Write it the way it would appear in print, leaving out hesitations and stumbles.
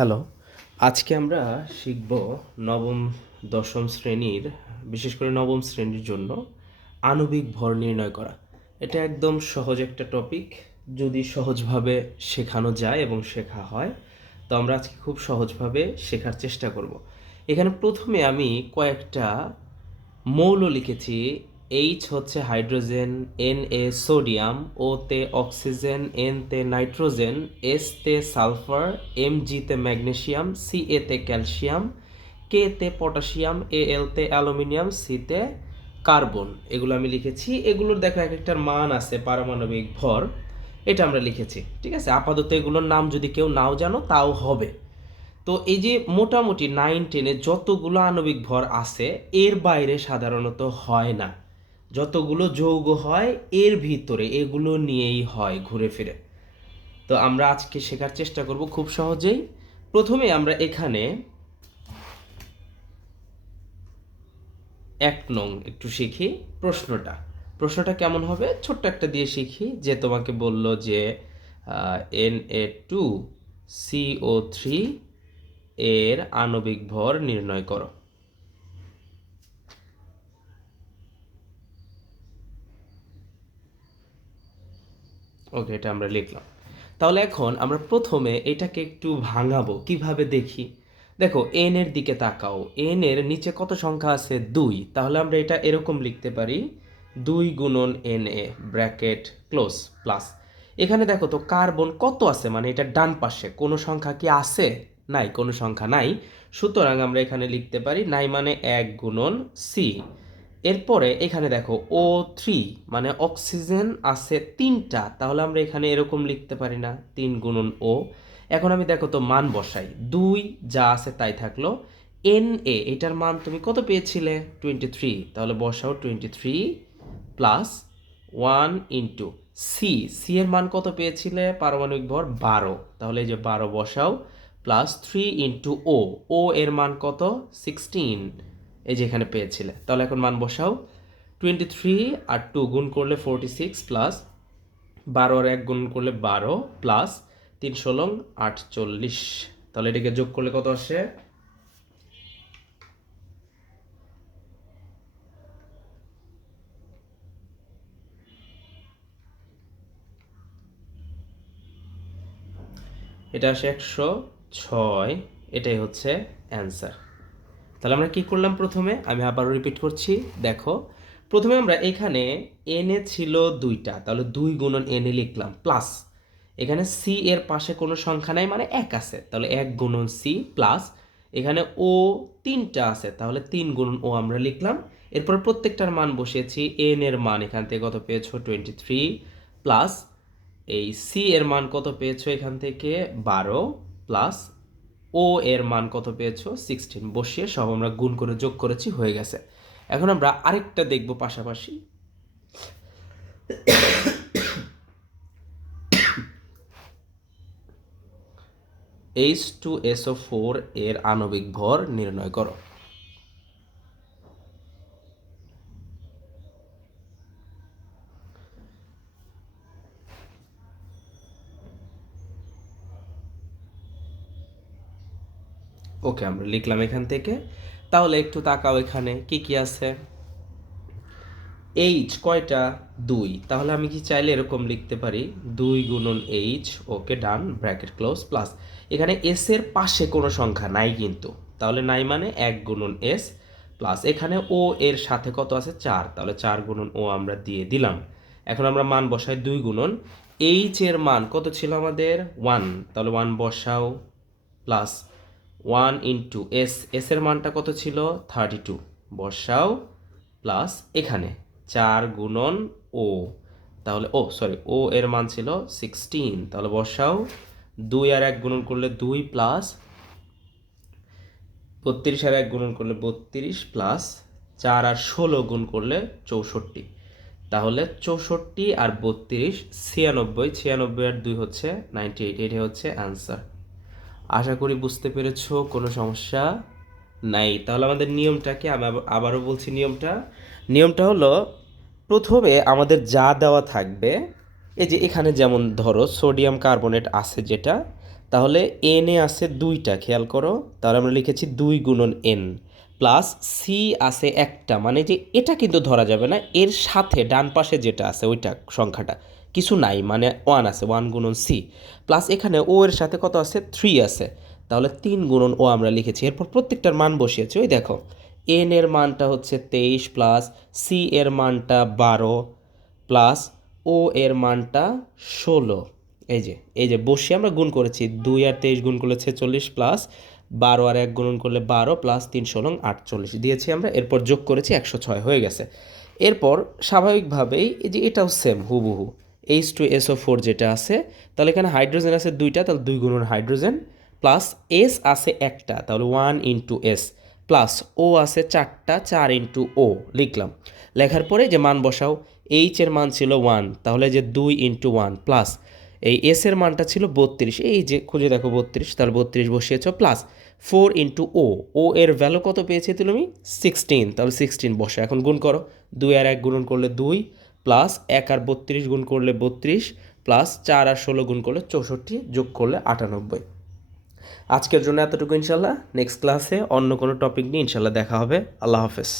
Hello, আজকে আমরা শিখব নবম দশম শ্রেণীর, বিশেষ করে নবম শ্রেণীর জন্য আণবিক ভর নির্ণয় করা। এটা একদম সহজ একটা টপিক, যদি সহজভাবে শেখানো যায় এবং শেখা হয় তো আমরা আজকে খুব সহজভাবে শেখার চেষ্টা করব। এখানে প্রথমে আমি কয়েকটা মৌল লিখেছি। এইচ হচ্ছে হাইড্রোজেন, এন এ সোডিয়াম, ও তে অক্সিজেন, এন তে নাইট্রোজেন, এস তে সালফার, এম জি তে ম্যাগনেসিয়াম, সি এ তে ক্যালসিয়াম, কে তে পটাশিয়াম, এ এল তে অ্যালুমিনিয়াম, সি তে কার্বন। এগুলো আমি লিখেছি। এগুলোর দেখো এক একটার মান আছে, পারমাণবিক ভর, এটা আমরা লিখেছি। ঠিক আছে, আপাতত এগুলোর নাম যদি কেউ নাও জানো তাও হবে। তো এই যে মোটামুটি 9-10-এ যতগুলো আণবিক ভর আছে এর বাইরে সাধারণত হয় না। যতগুলো যৌগ হয় এর ভিতরে এগুলো নিয়েই হয় ঘুরে ফিরে। তো আমরা আজকে শেখার চেষ্টা করব খুব সহজেই। প্রথমে আমরা এখানে 1 নং একটু শিখি। প্রশ্নটা কেমন হবে, ছোট্ট একটা দিয়ে শিখি। যে তোমাকে বলল যে Na2CO3 এর আণবিক ভর নির্ণয় করো। ওকে, এটা আমরা লিখলাম। তাহলে এখন আমরা প্রথমে এটাকে একটু ভাঙাবো। কিভাবে দেখি, দেখো এন এর দিকে তাকাও। এন এর নিচে কত সংখ্যা আছে? 2। তাহলে আমরা এটা এরকম লিখতে পারি, 2 গুণন N A bracket close plus. এখানে দেখো তো কার্বন কত আছে, মানে এটা ডান পাশে কোনো সংখ্যা কি আছে? নাই, কোনো সংখ্যা নাই। সুতরাং আমরা এখানে লিখতে পারি নাই মানে 1 গুণন সি। এরপরে এখানে দেখো O3 মানে অক্সিজেন আছে 3টা, তাহলে আমরা এখানে এরকম লিখতে পারি না, 3 গুণন ও। এখন আমি দেখো তো মান বসাই, 2 যা আছে তাই থাকলো। Na এটার মান তুমি কত পেয়েছিলে? 23। তাহলে বসাও 23 প্লাস 1 ইন্টু সি। সি এর মান কত পেয়েছিলে? পারমাণবিক ভর 12, তাহলে এই যে 12 বসাও প্লাস 3 ইন্টু ও। ও এর মান কত? 16, এই যে এখানে পেয়েছিলে। তাহলে এখন মান বসাও, 23 আর 2 গুণ করলে 46 প্লাস 12 আর 1 গুণ করলে 12 প্লাস 3 ষোলং 48। তাহলে এটাকে যোগ করলে কত আসে? এটা আসে 106। এটাই হচ্ছে অ্যান্সার। তাহলে আমরা কি করলাম, প্রথমে আমি আবারও রিপিট করছি। দেখো প্রথমে আমরা এখানে এনে ছিল 2টা, তাহলে 2 গুণন এনে লিখলাম প্লাস এখানে সি এর পাশে কোনো সংখ্যা নাই মানে 1 আছে, তাহলে 1 গুণন সি প্লাস এখানে ও 3টা আছে, তাহলে 3 গুণন ও আমরা লিখলাম। এরপর প্রত্যেকটার মান বসিয়েছি। এন এর মান এখান থেকে কত পেয়েছো? 23 প্লাস এই সি এর মান কত পেয়েছো? এখান থেকে 12 প্লাস ও এর মান কত পেয়েছো? 16। বসিয়ে সব আমরা গুণ করে যোগ করেছি, হয়ে গেছে। এখন আমরা আরেকটা দেখব পাশাপাশি। H2SO4 এর আণবিক ভর নির্ণয় করো। ওকে, আমরা লিখলাম এখান থেকে। তাহলে একটু তাকাও এখানে কি কি আছে। এইচ কয়টা? 2। তাহলে আমি কি চাইলে এরকম লিখতে পারি, 2 গুণন এইচ, ওকে ডান, ব্র্যাকেট ক্লোজ প্লাস এখানে এস এর পাশে কোনো সংখ্যা নাই কিন্তু, তাহলে নাই মানে 1 গুণন এস প্লাস এখানে ও এর সাথে কত আছে? 4, তাহলে 4 গুণন ও আমরা দিয়ে দিলাম। এখন আমরা মান বসাই, 2 গুণন এইচ এর মান কত ছিল আমাদের? 1, তাহলে 1 বসাও প্লাস 1 ইন্টু এস, এস এর মানটা কত ছিল? 32, বসাও প্লাস এখানে 4 গুণন ও, তাহলে ও এর মান ছিল 16, তাহলে বসাও 2 আর 1 গুণন করলে 2 প্লাস 32 আর 1 গুণন করলে 32 প্লাস 4 আর 16 গুণ করলে 64, তাহলে 64 আর 32 96, 96 আর 2 হচ্ছে 98, এটাই হচ্ছে অ্যান্সার। আশা করি বুঝতে পেরেছো, কোনো সমস্যা নাই। তাহলে আমাদের নিয়মটা কি, আমি আবারও বলছি নিয়মটা হলো, প্রথমে আমাদের যা দেওয়া থাকবে, এই যে এখানে যেমন ধরো সোডিয়াম কার্বনেট আছে যেটা, তাহলে এনে আছে 2টা, খেয়াল করো, তাহলে আমরা লিখেছি 2 গুণন এন প্লাস সি আছে একটা, মানে যে এটা কিন্তু ধরা যাবে না, এর সাথে ডান পাশে যেটা আছে ওইটা সংখ্যাটা কিছু নাই, মানে 1 আছে, 1 গুণন সি প্লাস এখানে ও এর সাথে কত আছে 3 আছে, তাহলে 3 গুণন ও আমরা লিখেছি। এরপর প্রত্যেকটার মান বসিয়েছি, ওই দেখো এন এর মানটা হচ্ছে 23 প্লাস সি এর মানটা 12 প্লাস ও এর মানটা 16। এই যে বসিয়ে আমরা গুণ করেছি, 2 আর 23 গুণ করলে 46 প্লাস 12 আর 1 গুণন করলে 12 প্লাস 3 16 48 দিয়েছি আমরা। এরপর যোগ করেছি 106 হয়ে গেছে। এরপর স্বাভাবিকভাবেই এই যে এটাও সেম হুবহু H2SO4 যেটা আছে, তাহলে এখানে হাইড্রোজেন আছে 2টা, তাহলে 2 গুণন হাইড্রোজেন প্লাস এস আছে একটা, তাহলে 1 ইন্টু এস প্লাস ও আছে 4টা, 4 ইন্টু ও লিখলাম। লেখার পরে যে মান বসাও, এইচ এর মান ছিল 1, তাহলে যে 2 ইন্টু 1 প্লাস এই এস এর মানটা ছিল 32, এই যে খুঁজে দেখো 32, তাহলে 32 বসিয়েছ প্লাস 4 ইন্টু ও, ও এর ভ্যালু কত পেয়েছে তুমি 16, তাহলে 16 বসে এখন গুণ করো, 2 আর 1 গুণন করলে 2 প্লাস 1 আর 32 গুণ করলে 32 প্লাস 4 আর 16 গুণ করলে 64 যোগ করলে 98। আজকের জন্য এতটুকু ইনশাল্লাহ, নেক্সট ক্লাসে অন্য কোনো টপিক নিয়ে ইনশাল্লাহ দেখা হবে। আল্লাহ হাফেজ।